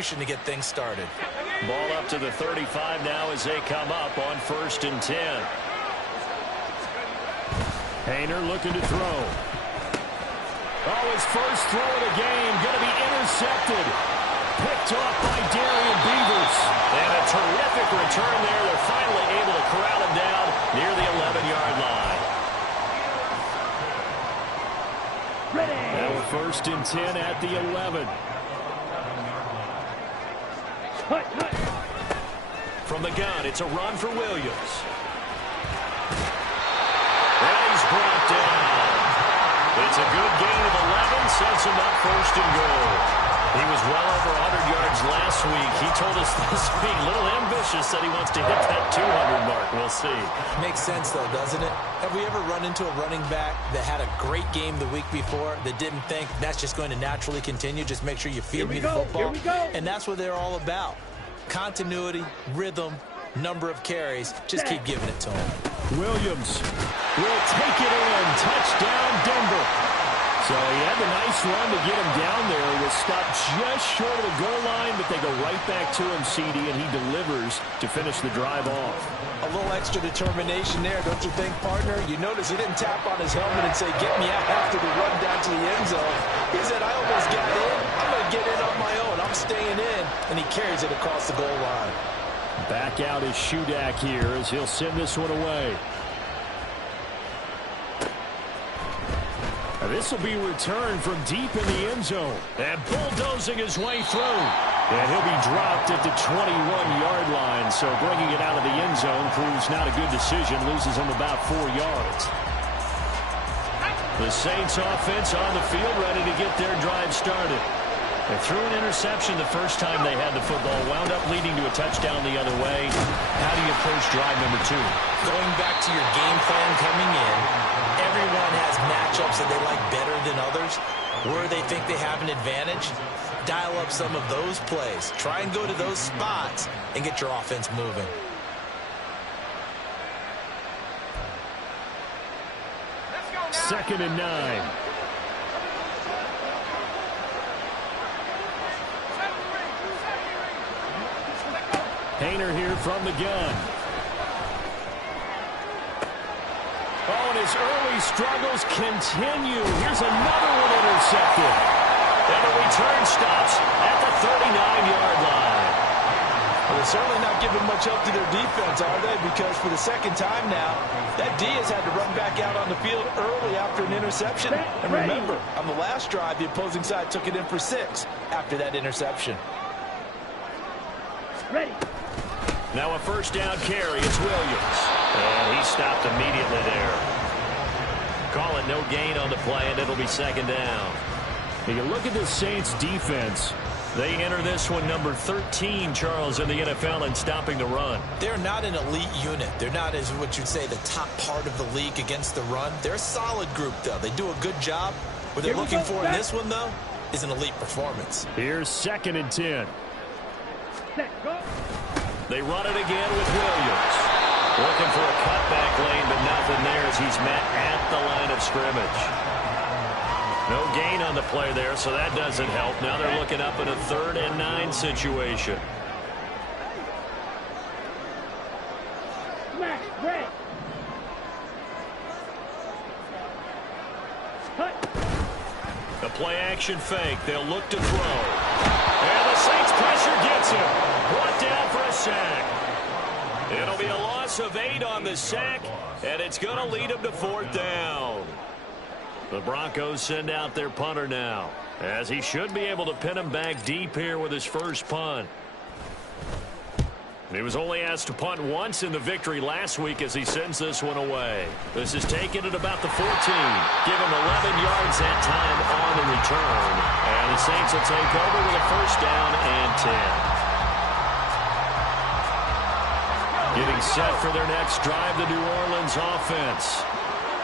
execution to get things started. Ball up to the 35 now as they come up on 1st and 10. Hayner looking to throw. Oh, his first throw of the game going to be intercepted. Picked off by Darian Beavers. And a terrific return there. They're finally able to corral him down near the 11-yard line. Now a 1st and 10 at the 11. From the gun, it's a run for Williams. And he's brought down. It's a good gain of 11, sets him up 1st and goal. He was well over 100 yards last week. He told us this week, a little ambitious, that he wants to hit that 200 mark. We'll see. Makes sense, though, doesn't it? Have we ever run into a running back that had a great game the week before that didn't think that's just going to naturally continue? Just make sure you feed me the football. And that's what they're all about. Continuity, rhythm, number of carries. Just keep giving it to him. Williams will take it in. Touchdown, Denver. So he had the nice run to get him down there. He was stopped just short of the goal line, but they go right back to him, CD, and he delivers to finish the drive off. A little extra determination there, don't you think, partner? You notice he didn't tap on his helmet and say, get me out after the run down to the end zone. He said, I almost got in. I'm going to get in on my own. I'm staying in. And he carries it across the goal line. Back out is Shudak here as he'll send this one away. This will be returned from deep in the end zone. And bulldozing his way through. And he'll be dropped at the 21-yard line. So bringing it out of the end zone proves not a good decision. Loses him about 4 yards. The Saints offense on the field ready to get their drive started. They threw an interception the first time they had the football. Wound up leading to a touchdown the other way. How do you approach drive number 2? Going back to your game plan coming in, everyone has matchups that they like better than others. Where they think they have an advantage, dial up some of those plays. Try and go to those spots and get your offense moving. Second and 9. Hayner here from the gun. Oh, and his early struggles continue. Here's another one intercepted. And the return stops at the 39-yard line. Well, they're certainly not giving much help to their defense, are they? Because for the second time now, that D has had to run back out on the field early after an interception. And remember, on the last drive, the opposing side took it in for 6 after that interception. Ready. Now a first down carry. It's Williams. And he stopped immediately there. Call it no gain on the play, and it'll be second down. You look at the Saints defense. They enter this one number 13, Charles, in the NFL in stopping the run. They're not an elite unit. They're not, as what you'd say, the top part of the league against the run. They're a solid group, though. They do a good job. What they're looking for in this one, though, is an elite performance. Here's 2nd and 10. Set, go. They run it again with Williams. Looking for a cutback lane, but nothing there as he's met at the line of scrimmage. No gain on the play there, so that doesn't help. Now they're looking up in a 3rd and 9 situation. Smash, red. Cut. The play action fake. They'll look to throw. And the Saints pressure gets him. Brought down for a sack. It'll be a loss of 8 on the sack, and it's going to lead him to 4th down. The Broncos send out their punter now, as he should be able to pin him back deep here with his first punt. He was only asked to punt once in the victory last week as he sends this one away. This is taken at about the 14. Give him 11 yards that time on the return. And the Saints will take over with a first down and 10. Getting set for their next drive, the New Orleans offense.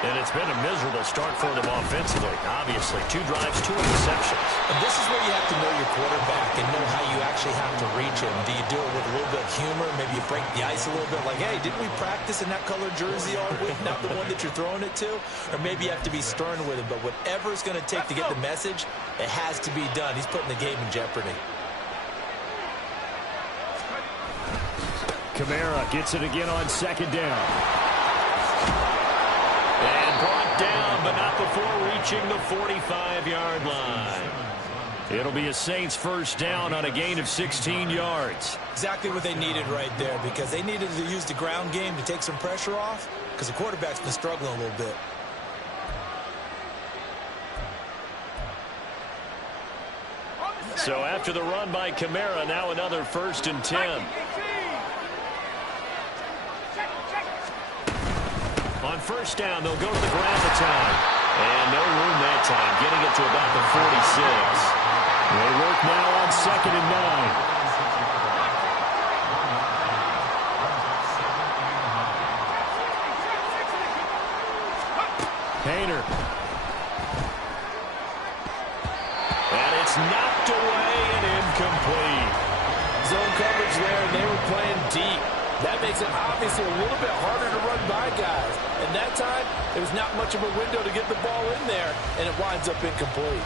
And it's been a miserable start for them offensively. Obviously, 2 drives, 2 interceptions. And this is where you have to know your quarterback and know how you actually have to reach him. Do you do it with a little bit of humor? Maybe you break the ice a little bit like, hey, didn't we practice in that color jersey all week? Not the one that you're throwing it to? Or maybe you have to be stern with him. But whatever it's going to take to get the message, it has to be done. He's putting the game in jeopardy. Kamara gets it again on second down. And brought down, but not before reaching the 45-yard line. It'll be a Saints first down on a gain of 16 yards. Exactly what they needed right there, because they needed to use the ground game to take some pressure off, because the quarterback's been struggling a little bit. So after the run by Kamara, now another 1st and 10. On first down, they'll go to the ground the time. And no room that time, getting it to about the 46. They work now on 2nd and 9. Hayner. And it's knocked away and incomplete. Zone coverage there, and they were playing deep. That makes it obviously a little bit harder to run by guys. And that time, there was not much of a window to get the ball in there, and it winds up incomplete.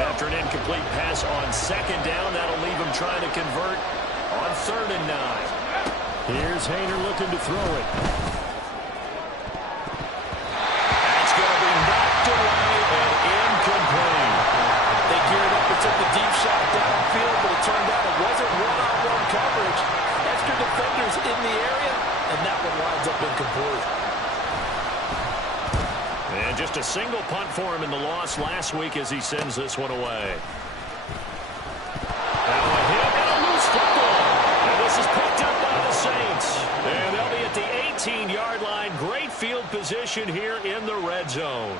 After an incomplete pass on 2nd down, that'll leave him trying to convert on 3rd and 9. Here's Hayner looking to throw it. That's going to be knocked away and incomplete. They geared up and took the deep shot downfield, but it turned out it wasn't one-on-one coverage. Extra defenders in the area, and that one winds up incomplete. And just a single punt for him in the loss last week as he sends this one away. Now a hit and a loose football. And this is picked up by the Saints. And they'll be at the 18-yard line. Great field position here in the red zone.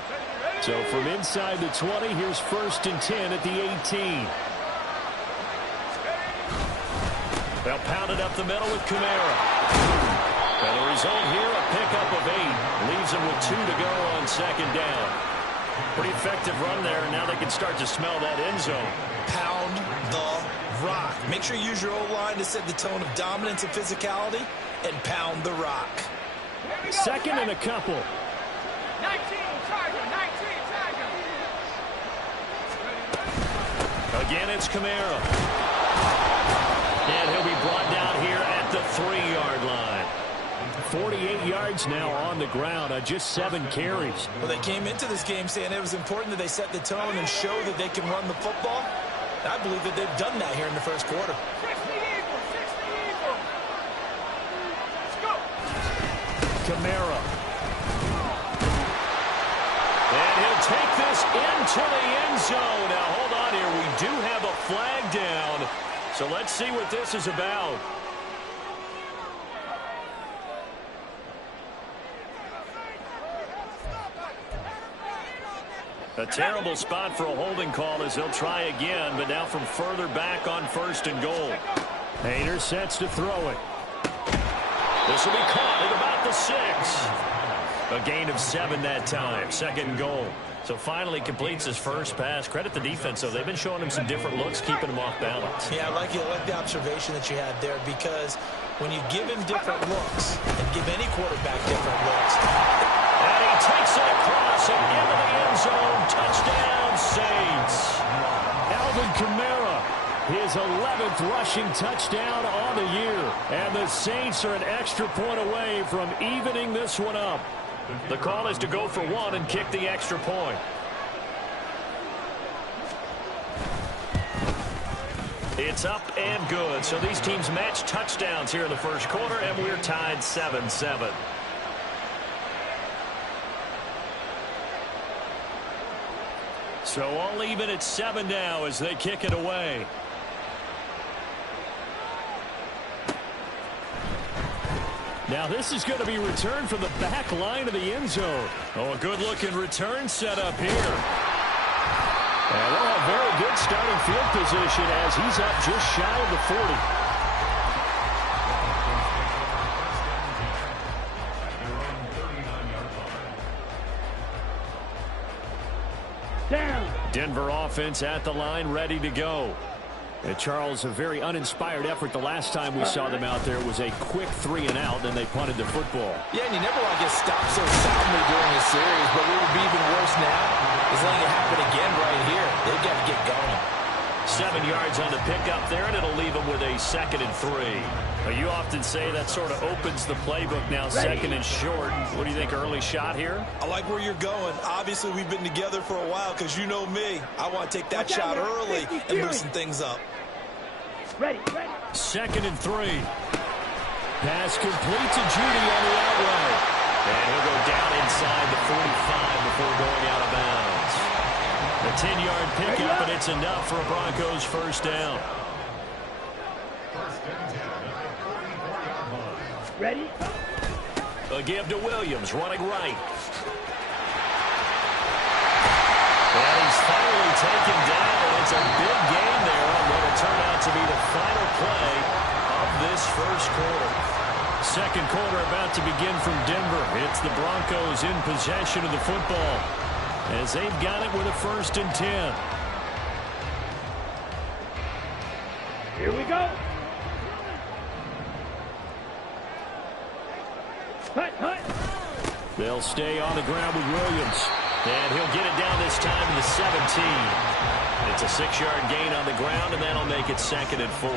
So from inside the 20, here's 1st and 10 at the 18. They'll pound it up the middle with Kamara. And the result here, a pickup of 8. Leaves them with 2 to go on 2nd down. Pretty effective run there, and now they can start to smell that end zone. Pound the rock. Make sure you use your O-line to set the tone of dominance and physicality, and pound the rock. 2nd and a couple. 19, Tiger, 19, Tiger. Again, it's Kamara. And he'll be brought down here at the 3-yard line. 48 yards now on the ground on just 7 carries. Well, they came into this game saying it was important that they set the tone and show that they can run the football. I believe that they've done that here in the first quarter. 60 Eagles, 60 Eagles. Let's go. Kamara. And he'll take this into the end zone. Now, hold on here. We do have a flag down. So let's see what this is about. A terrible spot for a holding call as they'll try again, but now from further back on 1st and goal. Hayner sets to throw it. This will be caught at about the 6. A gain of 7 that time. 2nd and goal. So finally completes his first pass. Credit the defense, though. They've been showing him some different looks, keeping him off balance. Yeah, I like the observation that you had there, because when you give him different looks and give any quarterback different looks. And he takes it across and into the end zone. Touchdown, Saints. Alvin Kamara, his 11th rushing touchdown on the year. And the Saints are an extra point away from evening this one up. The call is to go for 1 and kick the extra point. It's up and good. So these teams match touchdowns here in the first quarter, and we're tied 7-7. So all even at 7 now as they kick it away. Now this is going to be returned from the back line of the end zone. Oh, a good-looking return set up here. And they'll have very good starting field position as he's up just shy of the 40. Down. Denver offense at the line, ready to go. And Charles, a very uninspired effort the last time we saw them out there. It was a quick 3 and out, and they punted the football. Yeah, and you never want to get stopped so soundly during a series, but what would be even worse now is letting it happen again right here. They've got to get going. 7 yards on the pickup there, and it'll leave them with a 2nd and 3. You often say that sort of opens the playbook now, 2nd and short. What do you think, early shot here? I like where you're going. Obviously, we've been together for a while because you know me. I want to take that shot early and loosen things up. Ready. 2nd and 3. Pass complete to Judy on the outright. And he'll go down inside the 45 before going out of bounds. A 10-yard pickup, and it's enough for a Broncos first down. Ready? A give to Williams, running right. And he's finally taken down, and it's a big gain there on what will turn out to be the final play of this first quarter. Second quarter about to begin from Denver. It's the Broncos in possession of the football as they've got it with a 1st and 10. Here we go. Hut. They'll stay on the ground with Williams. And he'll get it down this time to the 17. It's a 6-yard gain on the ground, and that'll make it 2nd and 4.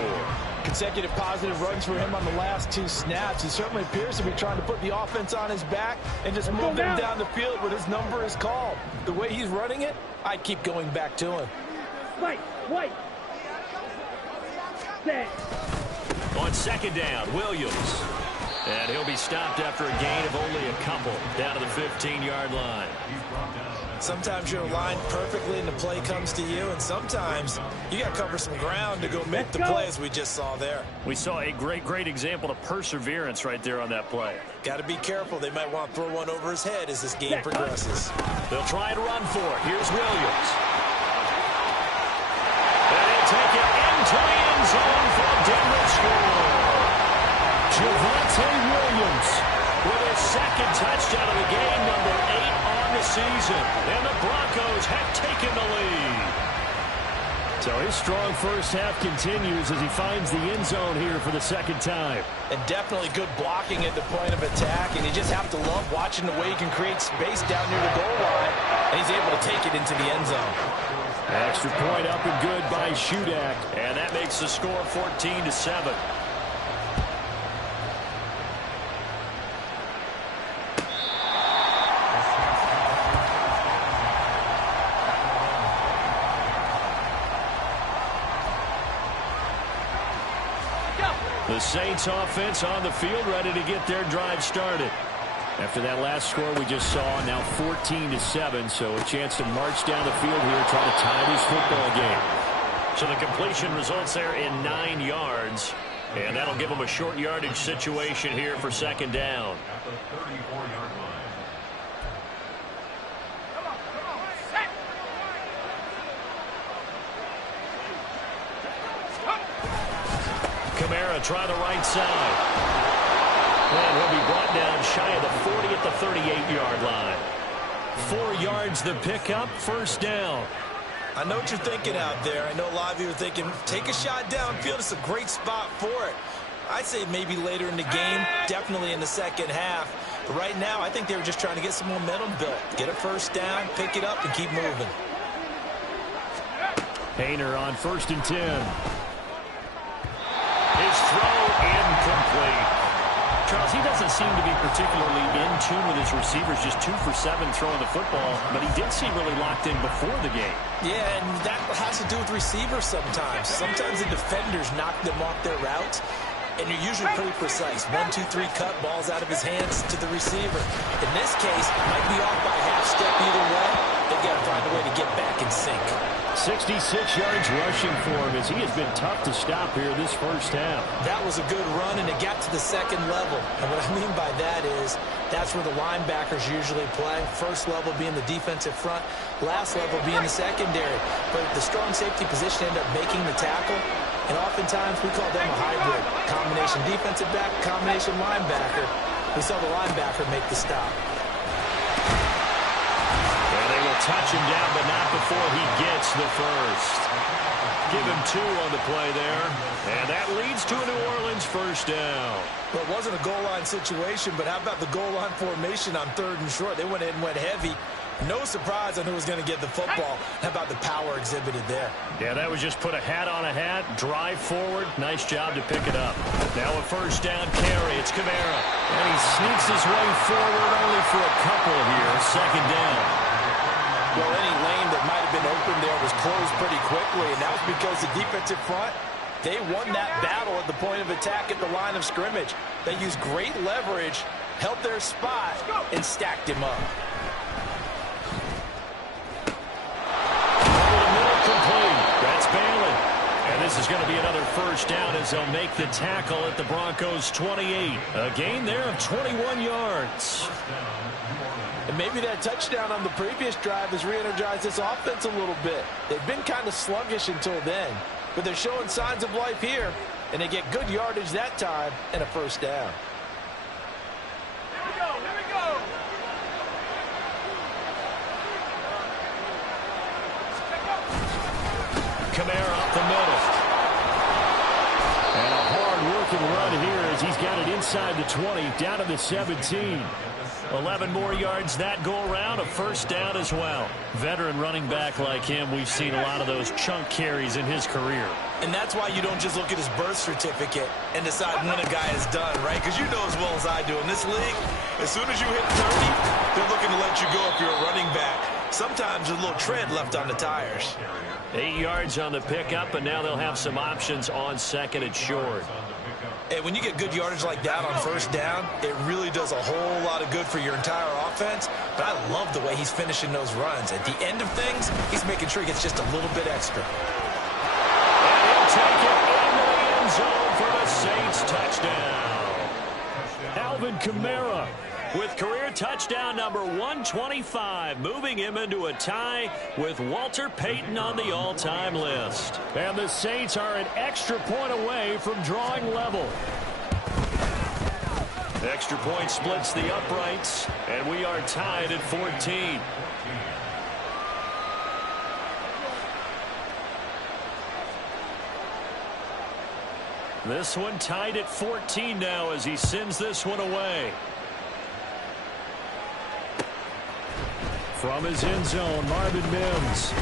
Consecutive positive runs for him on the last 2 snaps. He certainly appears to be trying to put the offense on his back and just move them down the field when his number is called. The way he's running it, I'd keep going back to him. White. Set. On 2nd down, Williams. And he'll be stopped after a gain of only a couple down to the 15-yard line. Sometimes you're aligned perfectly and the play comes to you, and sometimes you got to cover some ground to go make the play, as we just saw there. We saw a great example of perseverance right there on that play. Got to be careful. They might want to throw one over his head as this game progresses. They'll try and run for it. Here's Williams. And he'll take it into the end zone for a Denver score. Javonte Williams with his 2nd touchdown of the game, number 8 on the season. And the Broncos have taken the lead. So his strong first half continues as he finds the end zone here for the 2nd time. And definitely good blocking at the point of attack, and you just have to love watching the way he can create space down near the goal line, and he's able to take it into the end zone. Extra point up and good by Shudak, and that makes the score 14-7. The Saints offense on the field, ready to get their drive started. After that last score we just saw, now 14-7, so a chance to march down the field here, try to tie this football game. So the completion results there in 9 yards, and that'll give them a short yardage situation here for 2nd down. Kamara try the right side. And he'll be brought down shy of the 40 at the 38-yard line. 4 yards the pickup, 1st down. I know what you're thinking out there. I know a lot of you are thinking, take a shot downfield. It's a great spot for it. I'd say maybe later in the game, definitely in the 2nd half. But right now, I think they were just trying to get some momentum built. Get a 1st down, pick it up, and keep moving. Hayner on 1st and 10. His throw incomplete. Charles, he doesn't seem to be particularly in tune with his receivers, just 2 for 7 throwing the football, but he did seem really locked in before the game. Yeah, and that has to do with receivers sometimes. Sometimes the defenders knock them off their routes, and you're usually pretty precise. 1, 2, 3 cut, balls out of his hands to the receiver. In this case, might be off by a half step either way. They've got to find a way to get back in sync. 66 yards rushing for him as he has been tough to stop here this first half. That was a good run, and it got to the 2nd level. And what I mean by that is that's where the linebackers usually play. First level being the defensive front, last level being the secondary. But the strong safety position ended up making the tackle, and oftentimes we call them a hybrid. Combination defensive back, combination linebacker. We saw the linebacker make the stop. And they will touch him down, but not before he gets the first. Give him 2 on the play there. And that leads to a New Orleans first down. Well, it wasn't a goal line situation, but how about the goal line formation on 3rd and short? They went in and went heavy. No surprise on who was going to get the football. How about the power exhibited there? Yeah, that was just put a hat on a hat, drive forward. Nice job to pick it up. Now a first down carry. It's Kamara. And he sneaks his way forward only for a couple here. 2nd down. Well, any lane that might have been open there was closed pretty quickly, and that was because the defensive front, they won that battle at the point of attack at the line of scrimmage. They used great leverage, held their spot, and stacked him up. That's Bailey. And this is going to be another first down as they'll make the tackle at the Broncos 28. A gain there of 21 yards. And maybe that touchdown on the previous drive has re-energized this offense a little bit. They've been kind of sluggish until then, but they're showing signs of life here, and they get good yardage that time and a first down. Here we go. Kamara up the middle. And a hard-working run here as he's got it inside the 20, down to the 17. 11 more yards that go around, a first down as well. Veteran running back like him, we've seen a lot of those chunk carries in his career. And that's why you don't just look at his birth certificate and decide when a guy is done, right? Because you know as well as I do, in this league, as soon as you hit 30, they're looking to let you go if you're a running back. Sometimes there's a little tread left on the tires. 8 yards on the pickup, and now they'll have some options on 2nd and short. And when you get good yardage like that on first down, it really does a whole lot of good for your entire offense. But I love the way he's finishing those runs. At the end of things, he's making sure he gets just a little bit extra. And he'll take it into the end zone for the Saints touchdown. Alvin Kamara with career touchdown number 125, moving him into a tie with Walter Payton on the all-time list. And the Saints are an extra point away from drawing level. Extra point splits the uprights, and we are tied at 14. This one tied at 14 now as he sends this one away. From his end zone, Marvin Mims.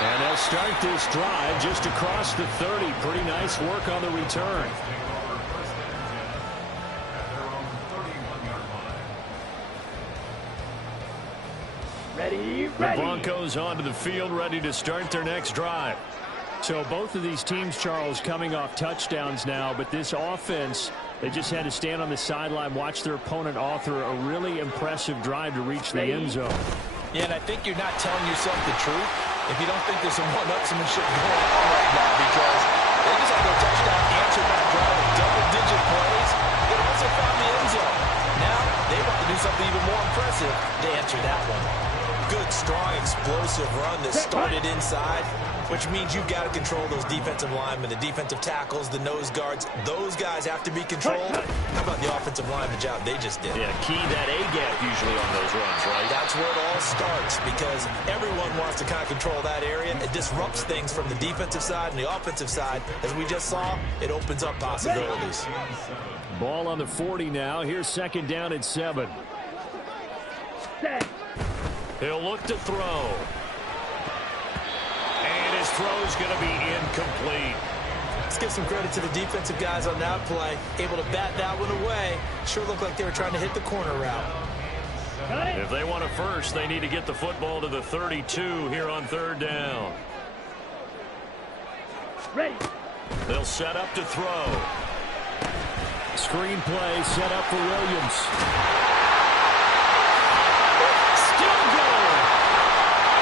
And they'll start this drive just across the 30. Pretty nice work on the return. Ready. The Broncos onto the field, ready to start their next drive. So both of these teams, Charles, coming off touchdowns now, but this offense, they just had to stand on the sideline, watch their opponent author a really impressive drive to reach the end zone. Yeah, and I think you're not telling yourself the truth if you don't think there's some one-upsmanship going on right now, because they just had their touchdown answer that drive with double-digit plays. They also found the end zone. Now they want to do something even more impressive to answer that one. Good, strong, explosive run that started inside, which means you've got to control those defensive linemen, the defensive tackles, the nose guards. Those guys have to be controlled. How about the offensive line, the job they just did? Yeah, key that A-gap usually on those runs, right? That's where it all starts, because everyone wants to kind of control that area. It disrupts things from the defensive side and the offensive side. As we just saw, it opens up possibilities. Ball on the 40 now. Here's 2nd down and 7. Set. He'll look to throw. And his throw's going to be incomplete. Let's give some credit to the defensive guys on that play. Able to bat that one away. Sure looked like they were trying to hit the corner route. If they want a first, they need to get the football to the 32 here on 3rd down. Ready. They'll set up to throw. Screen play set up for Williams. Still going.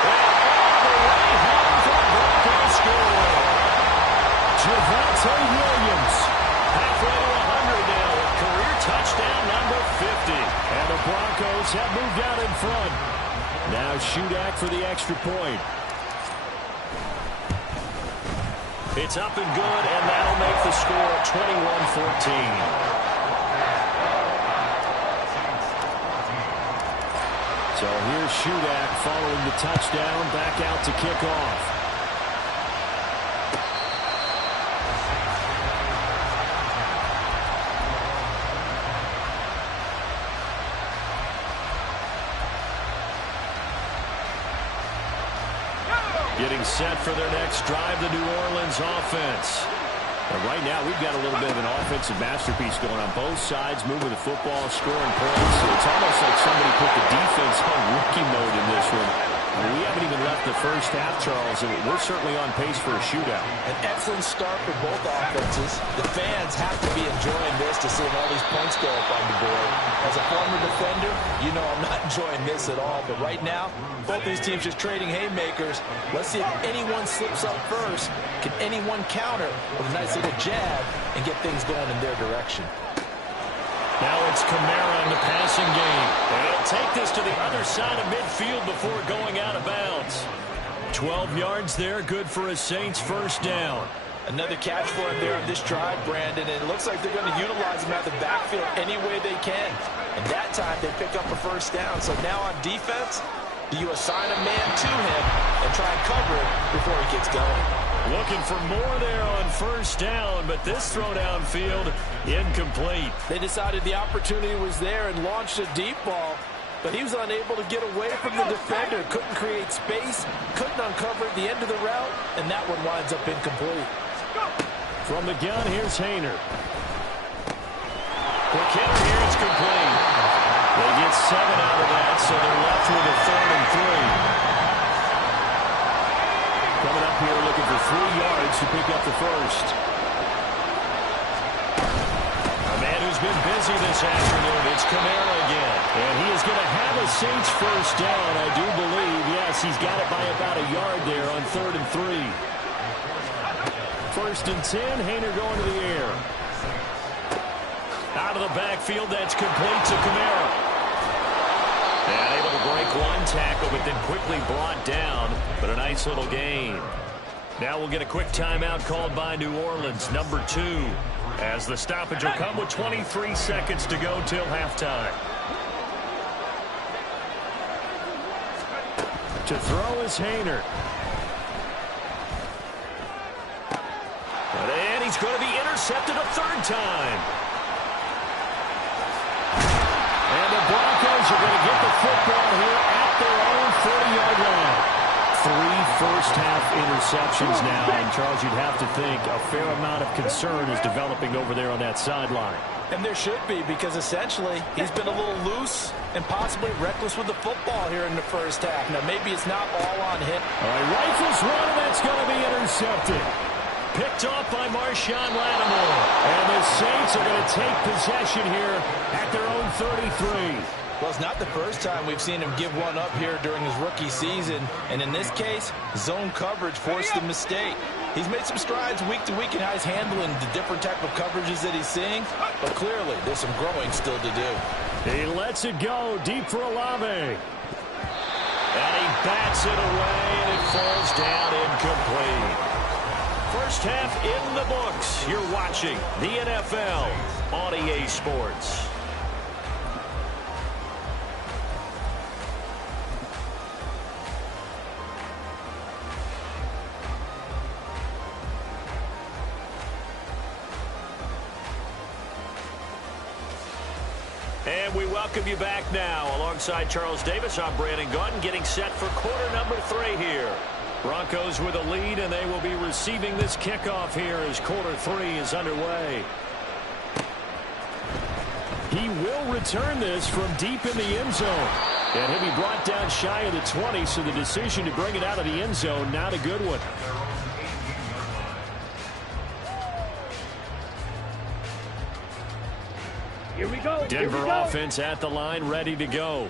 And all the way home for the Broncos score. Javonte Williams. Halfway to 100 now with career touchdown number 50. And the Broncos have moved out in front. Now Shudak for the extra point. It's up and good, and that'll make the score 21-14. So here's Shudak following the touchdown, back out to kick off. Getting set for their next drive, the New Orleans offense. And right now, we've got a little bit of an offensive masterpiece going on both sides, moving the football, scoring points. It's almost like somebody put the defense on rookie mode in this one. We haven't even left the first half, Charles, and we're certainly on pace for a shootout. An excellent start for both offenses. The fans have to be enjoying this to see all these points go up on the board. As a former defender, you know I'm not enjoying this at all. But right now, both these teams just trading haymakers. Let's see if anyone slips up first. Can anyone counter with a nice little jab and get things going in their direction? Now it's Kamara in the passing game. And he'll take this to the other side of midfield before going out of bounds. 12 yards there, good for a Saints first down. Another catch for him there on this drive, Brandon, and it looks like they're going to utilize him out of the backfield any way they can. And that time they pick up a first down. So now on defense, you assign a man to him and try and cover it before he gets going. Looking for more there on first down, but this throw downfield incomplete. They decided the opportunity was there and launched a deep ball, but he was unable to get away from the defender. Couldn't create space, couldn't uncover the end of the route, and that one winds up incomplete. From the gun, here's Hayner. Quick hitter here, it's complete. They get 7 out of that, so they're left with a 3rd and 3. Coming up here looking for 3 yards to pick up the first. A man who's been busy this afternoon, it's Kamara again. And he is going to have a Saints first down, I do believe. Yes, he's got it by about a yard there on 3rd and 3. 1st and 10, Hayner going to the air. Out of the backfield, that's complete to Kamara. And able to break one tackle, but then quickly brought down. But a nice little gain. Now we'll get a quick timeout called by New Orleans, number 2. As the stoppage will come with 23 seconds to go till halftime. To throw is Hayner. And he's going to be intercepted a 3rd time. And the Broncos are going to get the football here at their own 40-yard line. 3 first-half interceptions now, and Charles, you'd have to think a fair amount of concern is developing over there on that sideline. And there should be, because essentially he's been a little loose and possibly reckless with the football here in the first half. Now, maybe it's not all on him. All right, rifles one, and that's going to be intercepted. Picked off by Marshawn Lattimore. And the Saints are going to take possession here at their own 33. Well, it's not the first time we've seen him give one up here during his rookie season. And in this case, zone coverage forced the mistake. He's made some strides week to week in how he's handling the different type of coverages that he's seeing. But clearly, there's some growing still to do. He lets it go deep for Olave. And he bats it away, and it falls down incomplete. First half in the books. You're watching the NFL on EA Sports. And we welcome you back now. Alongside Charles Davis, I'm Brandon Gaudin, getting set for quarter number 3 here. Broncos with a lead, and they will be receiving this kickoff here as quarter 3 is underway. He will return this from deep in the end zone. And he'll be brought down shy of the 20, so the decision to bring it out of the end zone, not a good one. Here we go. Denver offense at the line, ready to go.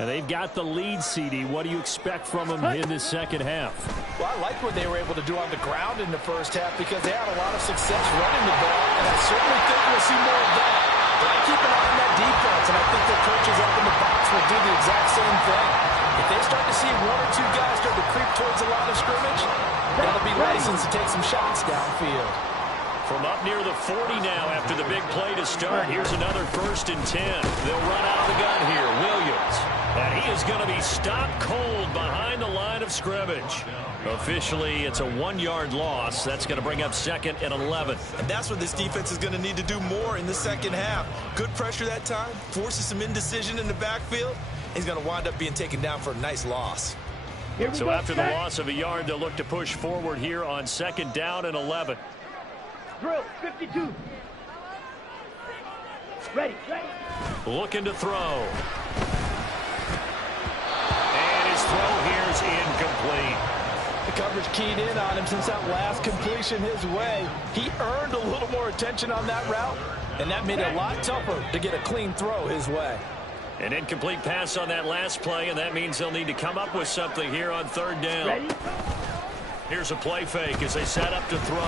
And they've got the lead, CD. What do you expect from them in this second half? Well, I like what they were able to do on the ground in the first half because they had a lot of success running the ball, and I certainly think we'll see more of that. But I keep an eye on that defense, and I think their coaches up in the box will do the exact same thing. If they start to see 1 or 2 guys start to creep towards the line of scrimmage, that'll be licensed to take some shots downfield. From up near the 40 now after the big play to start. Here's another 1st and 10. They'll run out of the gun here. Williams. And he is going to be stopped cold behind the line of scrimmage. Officially, it's a 1-yard loss. That's going to bring up 2nd and 11. And that's what this defense is going to need to do more in the second half. Good pressure that time, forces some indecision in the backfield. He's going to wind up being taken down for a nice loss. So after the loss of a yard, they'll look to push forward here on 2nd down and 11. Drill, 52. Ready. Looking to throw. And his throw here is incomplete. The coverage keyed in on him since that last completion his way. He earned a little more attention on that route, and that made it a lot tougher to get a clean throw his way. An incomplete pass on that last play, and that means they'll need to come up with something here on 3rd down. Ready? Here's a play fake as they set up to throw.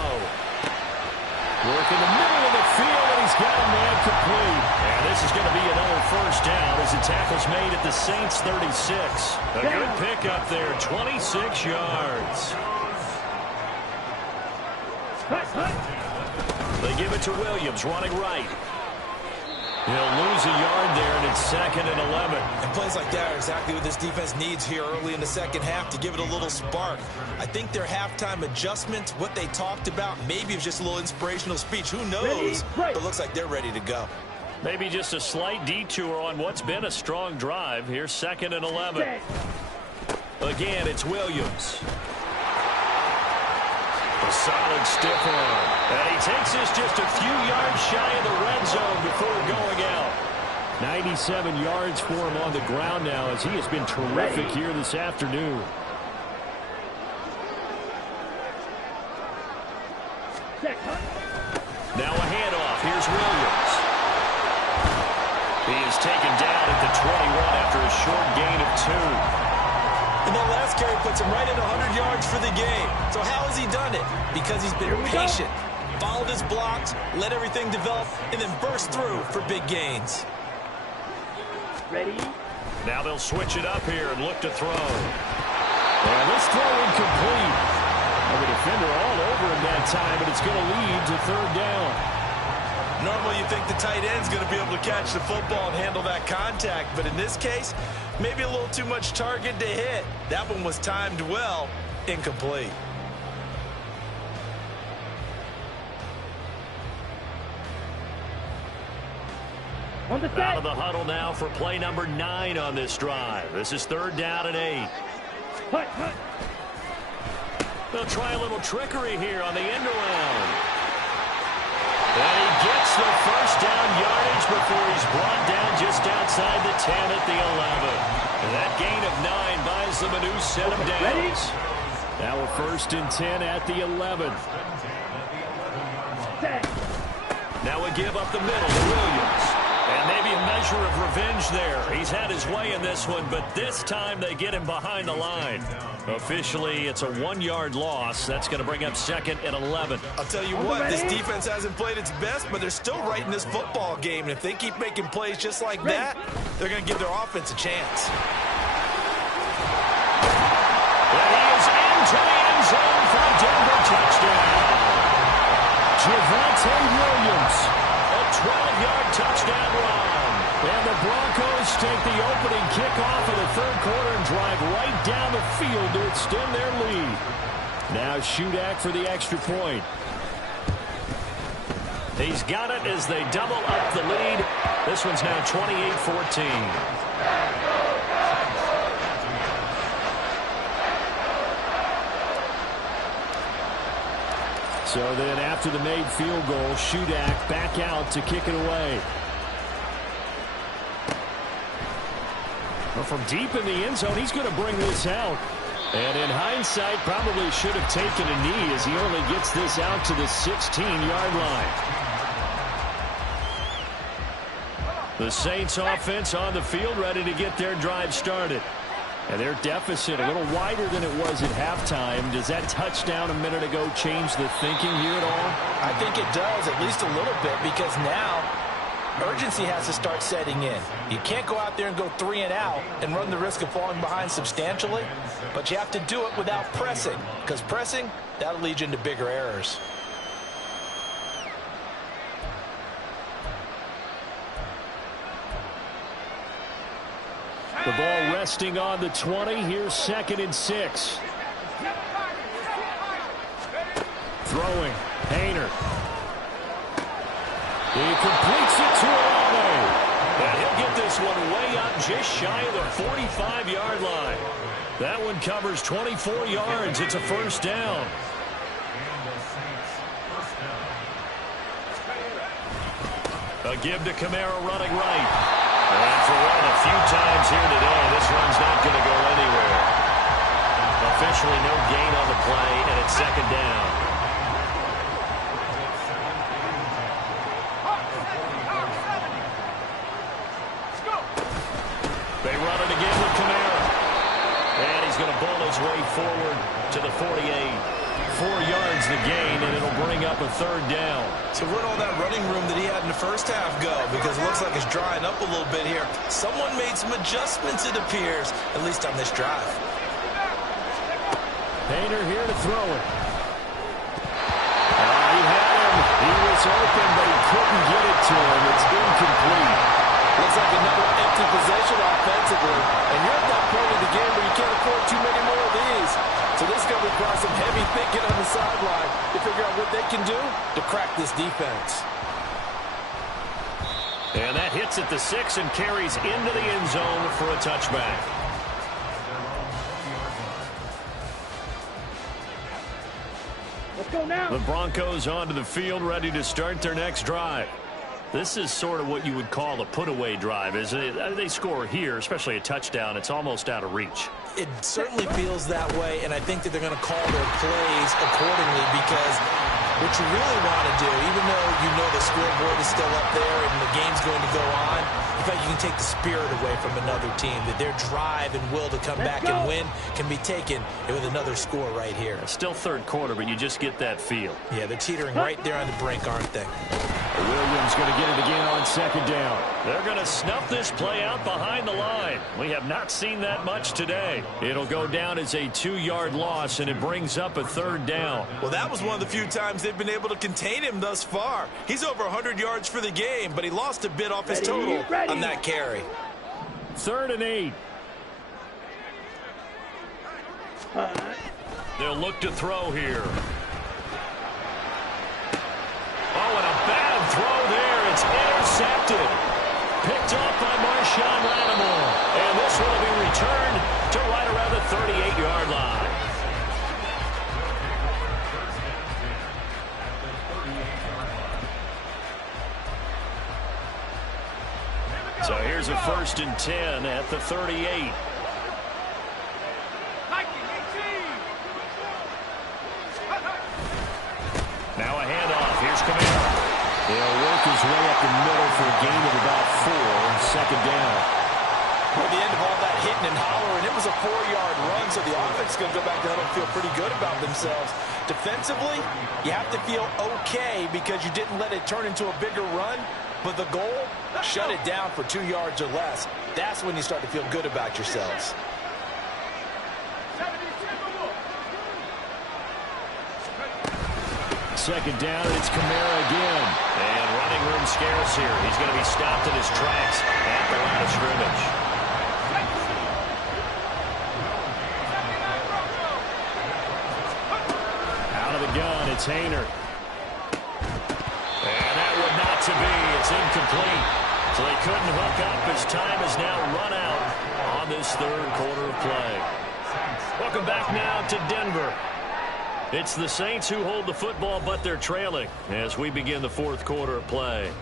Work in the middle of the field, and he's got a man complete. And this is going to be another 1st down as the tackle's made at the Saints' 36. A good pickup there, 26 yards. They give it to Williams, running right. He'll lose a yard there, and it's 2nd and 11. And plays like that are exactly what this defense needs here early in the second half to give it a little spark. I think their halftime adjustment, what they talked about, maybe it was just a little inspirational speech. Who knows? But it looks like they're ready to go. Maybe just a slight detour on what's been a strong drive. Here's 2nd and 11. Again, it's Williams. A solid stiff arm. And he takes this just a few yards shy of the red zone before going out. 97 yards for him on the ground now as he has been terrific here this afternoon. Now a handoff. Here's Williams. He is taken down at the 21 after a short gain of 2. And that last carry puts him right at 100 yards for the game. So how has he done it? Because he's been patient, followed his blocks, let everything develop, and then burst through for big gains. Ready? Now they'll switch it up here and look to throw. And this throw incomplete. The defender all over him that time, but it's going to lead to 3rd down. Normally you think the tight end's going to be able to catch the football and handle that contact, but in this case, maybe a little too much target to hit. That one was timed well, incomplete. Out of the huddle now for play number 9 on this drive. This is 3rd down and 8. They'll try a little trickery here on the end around. And he gets the 1st down yardage before he's brought down just outside the 10 at the 11. And that gain of 9 buys them a new set of downs. Now a 1st and 10 at the 11. Now a give up the middle to Williams. And maybe a measure of revenge there. He's had his way in this one, but this time they get him behind the line. Officially, it's a 1-yard loss. That's going to bring up 2nd and 11. I'll tell you what, this defense hasn't played its best, but they're still right in this football game. And if they keep making plays just like that, they're going to give their offense a chance. And he is into the end zone for a Denver touchdown. Javonte Williams, a 12-yard touchdown run. And the Broncos take the opening kickoff of the 3rd quarter and drive right down the field to extend their lead. Now Shudak for the extra point. He's got it as they double up the lead. This one's now 28-14. So then after the made field goal, Shudak back out to kick it away. Well, from deep in the end zone, he's going to bring this out. And in hindsight, probably should have taken a knee as he only gets this out to the 16-yard line. The Saints offense on the field ready to get their drive started. And their deficit a little wider than it was at halftime. Does that touchdown a minute ago change the thinking here at all? I think it does, at least a little bit, because now urgency has to start setting in. You can't go out there and go 3 and out and run the risk of falling behind substantially, but you have to do it without pressing, because pressing, that'll lead you into bigger errors. The ball resting on the 20. Here's 2nd and 6. Throwing. Painter. He completes it to Olave. And he'll get this one way up just shy of the 45-yard line. That one covers 24 yards. It's a first down. A give to Kamara running right. And for one of the few times here today, this run's not going to go anywhere. Officially no gain on the play, and it's 2nd down. They run it again with Kamara. And he's going to bull his way forward to the 48. 4 yards the gain, and it'll bring up a 3rd down. So where'd all that running room that he had in the first half go? Because it looks like it's drying up a little bit here. Someone made some adjustments, it appears, at least on this drive. Painter here to throw it. He had him. He was open, but he couldn't get it to him. It's incomplete. Looks like another empty possession offensively. And you're at that point of the game where you can't afford too many more of these. So this is going to require some heavy thinking on the sideline to figure out what they can do to crack this defense. And that hits at the 6 and carries into the end zone for a touchback. Let's go now. The Broncos onto the field, ready to start their next drive. This is sort of what you would call a put-away drive. As they score here, especially a touchdown, it's almost out of reach. It certainly feels that way, and I think that they're going to call their plays accordingly, because what you really want to do, even though you know the scoreboard is still up there and the game's going to go on, in fact, you can take the spirit away from another team, that their drive and will to come back and win can be taken with another score right here. Still 3rd quarter, but you just get that feel. Yeah, they're teetering right there on the brink, aren't they? Williams going to get it again on 2nd down. They're going to snuff this play out behind the line. We have not seen that much today. It'll go down as a 2-yard loss, and it brings up a 3rd down. Well, that was one of the few times they've been able to contain him thus far. He's over 100 yards for the game, but he lost a bit off his total on that carry. 3rd and 8. They'll look to throw here. Oh, and a bad throw there. It's intercepted. Picked up by Marshawn Lattimore. And this one will be returned to right around the 38-yard line. So here's a 1st and 10 at the 38. Now a handoff. Here's Kamara. He'll work his way up the middle for a gain of about 4. 2nd down. Well, the end of all that hitting and hollering, it was a 4-yard run, so the offense is going to go back to huddle and feel pretty good about themselves. Defensively, you have to feel okay because you didn't let it turn into a bigger run, but the goal, shut it down for 2 yards or less. That's when you start to feel good about yourselves. Second down, it's Kamara again. And running room scarce here. He's going to be stopped in his tracks at the line of scrimmage. Out of the gun, it's Hayner. And that would not to be. It's incomplete. So they couldn't hook up as time is now run out on this 3rd quarter of play. Welcome back now to Denver. It's the Saints who hold the football, but they're trailing as we begin the 4th quarter of play.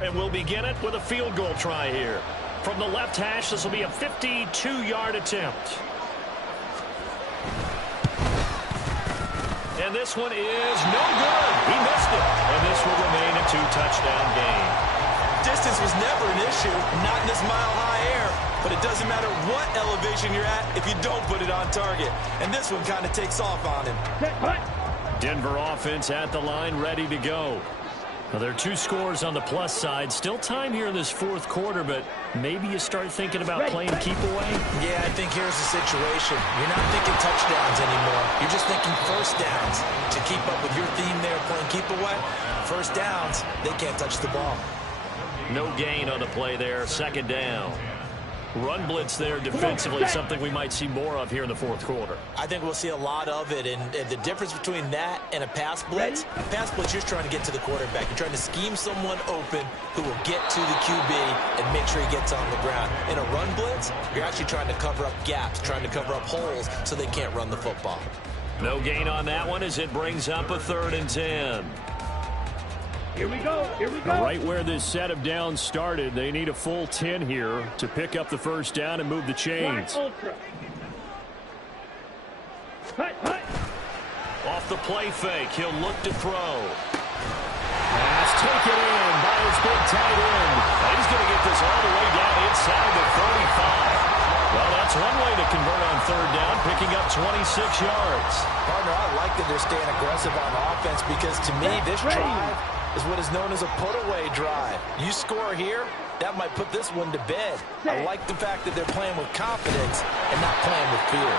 And we'll begin it with a field goal try here. From the left hash, this will be a 52-yard attempt. And this one is no good. He missed it. And this will remain a 2-touchdown game. Distance was never an issue, not in this mile-high air, but it doesn't matter what elevation you're at if you don't put it on target. And this one kind of takes off on him. Denver offense at the line, ready to go. Well, there are 2 scores on the plus side. Still time here in this fourth quarter, but maybe you start thinking about playing keep away? Yeah, I think here's the situation. You're not thinking touchdowns anymore. You're just thinking first downs. To keep up with your theme there, playing keep away, first downs, they can't touch the ball. No gain on the play there. Second down. Run blitz there defensively, something we might see more of here in the fourth quarter. I think we'll see a lot of it, and the difference between that and a pass blitz, you're just trying to get to the quarterback. You're trying to scheme someone open who will get to the QB and make sure he gets on the ground. In a run blitz, you're actually trying to cover up gaps, trying to cover up holes so they can't run the football. No gain on that one as it brings up a 3rd and 10. Here we go. Here we go. Right where this set of downs started, they need a full 10 here to pick up the first down and move the chains. Ultra. Hut, hut. Off the play fake, he'll look to throw. Pass taken in by his big tight end. He's going to get this all the way down inside the 35. Well, that's one way to convert on 3rd down, picking up 26 yards. Partner, I like that they're staying aggressive on offense because to me, this drive is what is known as a put-away drive. You score here, that might put this one to bed. I like the fact that they're playing with confidence and not playing with fear.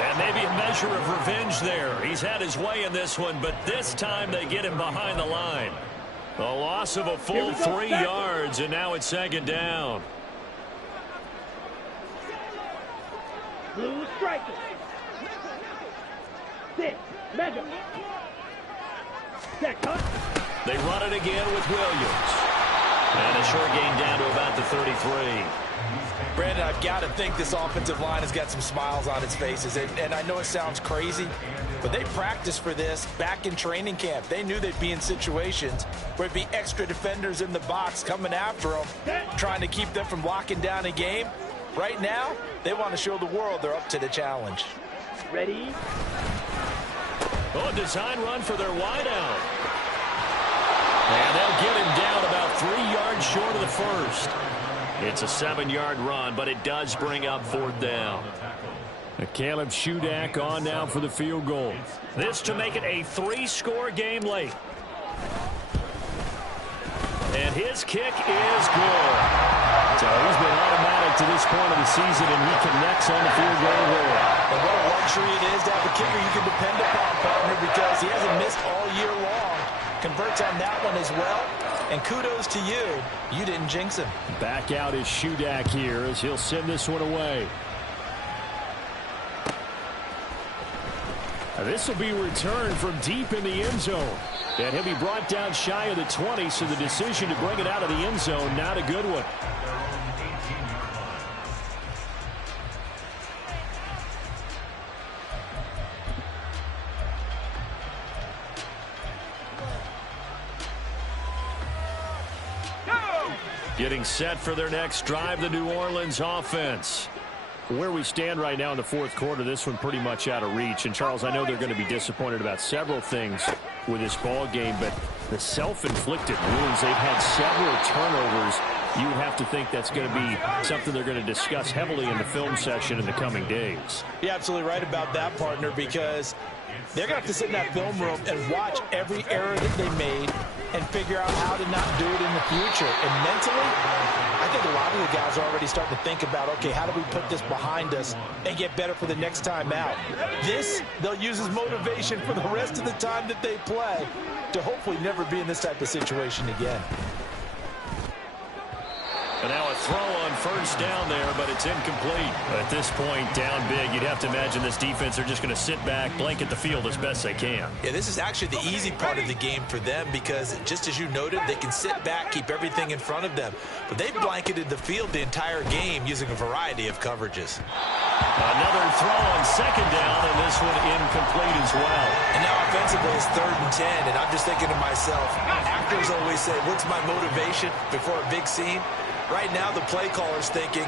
And maybe a measure of revenge there. He's had his way in this one, but this time they get him behind the line. A loss of a full 3 yards, and now it's 2nd down. Blue striker. 6. Mega. Set cut. They run it again with Williams. And a short gain down to about the 33. Brandon, I've got to think this offensive line has got some smiles on its faces. And I know it sounds crazy, but they practiced for this back in training camp. They knew they'd be in situations where it'd be extra defenders in the box coming after them, trying to keep them from locking down a game. Right now, they want to show the world they're up to the challenge. Ready? Oh, a design run for their wideout. And they'll get him down about 3 yards short of the first. It's a 7-yard run, but it does bring up 4th down. Caleb Shudak on now for the field goal. This to make it a 3-score game late. And his kick is good. So he's been automatic to this point of the season, and he connects on the field goal roll. And what a luxury it is to have a kicker you can depend upon, partner, because he hasn't missed all year long. Converts on that one as well. And kudos to you. You didn't jinx him. Back out is Shudak here as he'll send this one away. This will be returned from deep in the end zone. And he'll be brought down shy of the 20, so the decision to bring it out of the end zone, not a good one. Getting set for their next drive, the New Orleans offense. Where we stand right now in the fourth quarter, this one pretty much out of reach. And, Charles, I know they're going to be disappointed about several things with this ball game, but the self-inflicted wounds, they've had several turnovers. You would have to think that's going to be something they're going to discuss heavily in the film session in the coming days. You're absolutely right about that, partner, because they're going to have to sit in that film room and watch every error that they made and figure out how to not do it in the future. And mentally, I think a lot of the guys are already starting to think about, okay, how do we put this behind us and get better for the next time out? This, they'll use as motivation for the rest of the time that they play to hopefully never be in this type of situation again. And now a throw on first down there, but it's incomplete. At this point, down big, you'd have to imagine this defense are just going to sit back, blanket the field as best they can. Yeah, this is actually the easy part of the game for them because, just as you noted, they can sit back, keep everything in front of them. But they've blanketed the field the entire game using a variety of coverages. Another throw on second down, and this one incomplete as well. And now offensively it's 3rd and 10, and I'm just thinking to myself, actors always say, what's my motivation before a big scene? Right now, the play caller's thinking,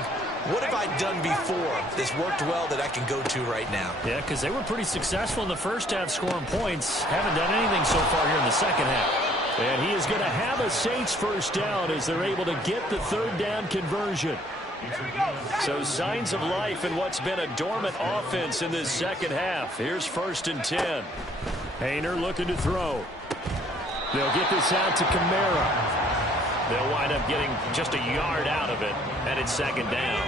what have I done before that's worked well that I can go to right now? Yeah, because they were pretty successful in the first half scoring points. Haven't done anything so far here in the second half. And he is going to have a Saints first down as they're able to get the 3rd down conversion. So signs of life in what's been a dormant offense in this second half. Here's 1st and 10. Hayner looking to throw. They'll get this out to Kamara. They'll wind up getting just a yard out of it, and it's second down.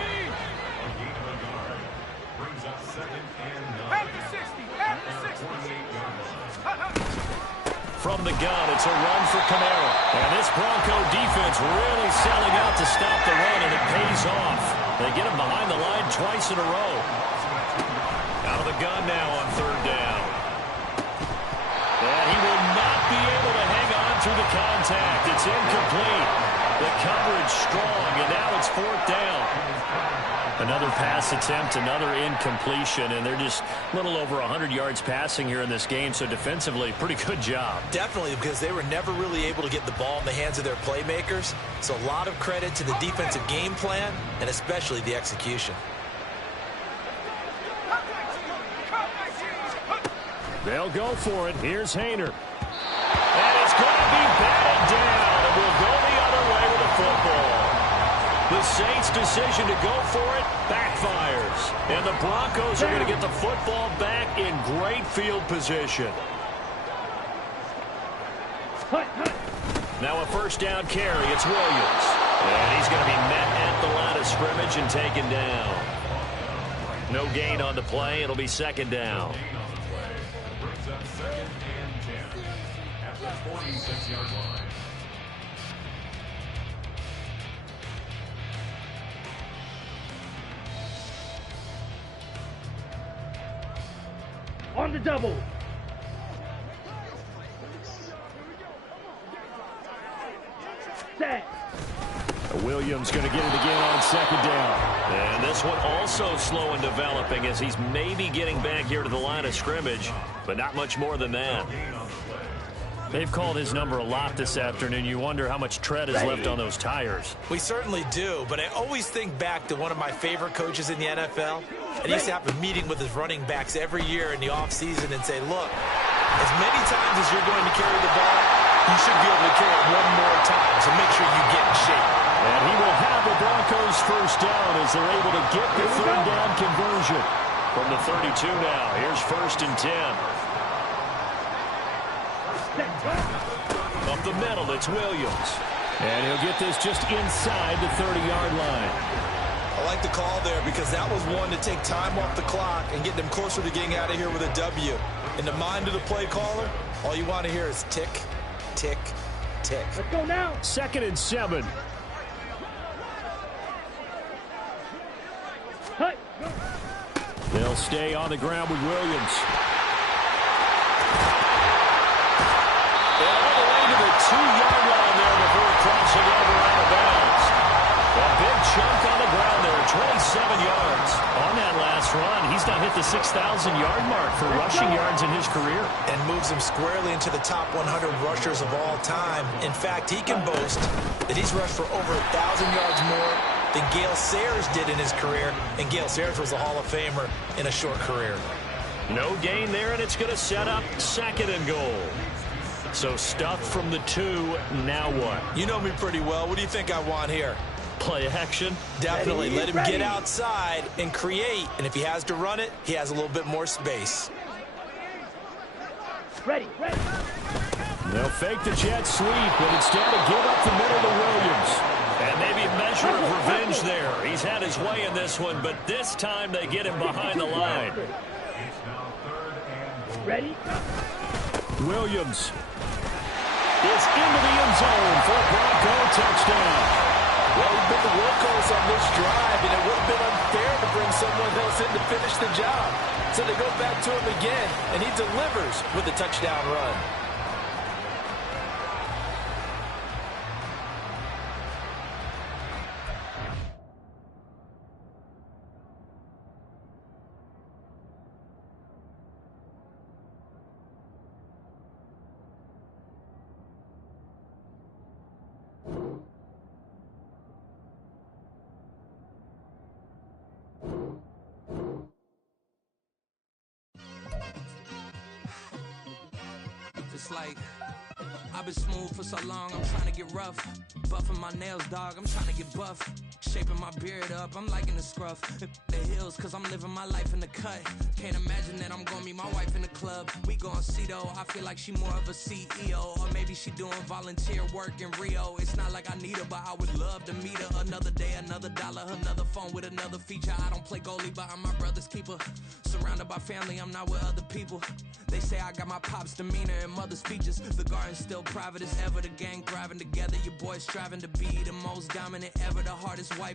From the gun, it's a run for Kamara. And this Bronco defense really selling out to stop the run, and it pays off. They get him behind the line twice in a row. Out of the gun now on third down. And he will not be able to hang on through the contact. It's incomplete. The coverage strong, and now it's fourth down. Another pass attempt, another incompletion, and they're just a little over 100 yards passing here in this game, so defensively, pretty good job. Definitely, because they were never really able to get the ball in the hands of their playmakers, so a lot of credit to the defensive game plan, and especially the execution. They'll go for it. Here's Hayner. And it's going to be batted down, and we'll go the other way with the football. The Saints' decision to go for it backfires. And the Broncos are going to get the football back in great field position. Now a first down carry. It's Williams. And he's going to be met at the line of scrimmage and taken down. No gain on the play. It'll be second down. At the 46-yard line. On the double. Set. Williams going to get it again on second down. And this one also slow in developing as he's maybe getting back here to the line of scrimmage, but not much more than that. They've called his number a lot this afternoon. You wonder how much tread is left on those tires. We certainly do, but I always think back to one of my favorite coaches in the NFL. And he used to have a meeting with his running backs every year in the offseason and say, look, as many times as you're going to carry the ball, you should be able to carry it one more time, so make sure you get in shape. And he will have the Broncos first down as they're able to get the third down conversion. From the 32 now, here's first and 10. Up the middle, it's Williams. And he'll get this just inside the 30-yard line. I like the call there because that was one to take time off the clock and get them closer to getting out of here with a W. In the mind of the play caller, all you want to hear is tick, tick, tick. Let's go now. Second and 7. Hut. They'll stay on the ground with Williams. And all the way to the 2-yard line there before crossing over out of bounds. A big chunk on the ground there, 27 yards. On that last run, he's now hit the 6,000-yard mark for rushing yards in his career. And moves him squarely into the top 100 rushers of all time. In fact, he can boast that he's rushed for over 1,000 yards more than Gale Sayers did in his career. And Gale Sayers was a Hall of Famer in a short career. No gain there, and it's going to set up second and goal. So stuff from the 2, now what? You know me pretty well. What do you think I want here? Play action? Definitely. Let him get outside and create. And if he has to run it, he has a little bit more space. Ready. They'll fake the jet sweep, but instead of give up the middle to Williams. And maybe a measure of revenge there. He's had his way in this one, but this time they get him behind the line. Ready. Williams is into the end zone for a Bronco touchdown. Well, he's been the workhorse on this drive, and it would have been unfair to bring someone else in to finish the job. So they go back to him again, and he delivers with a touchdown run. It's like I've been smooth for so long, I'm trying to get rough. Buffing my nails, dog, I'm trying to get buff. Shaping my beard up, I'm liking the scruff. The hills, cause I'm living my life in the cut. Can't imagine that I'm gonna meet my wife in the club. We gon' see though, I feel like she more of a CEO. Or maybe she doing volunteer work in Rio. It's not like I need her, but I would love to meet her. Another day, another dollar, another phone with another feature. I don't play goalie, but I'm my brother's keeper. Surrounded by family, I'm not with other people. They say I got my pop's demeanor and mother's features. The garden's still private as ever, the gang thriving together. Your boys striving to be the most dominant ever, the hardest wife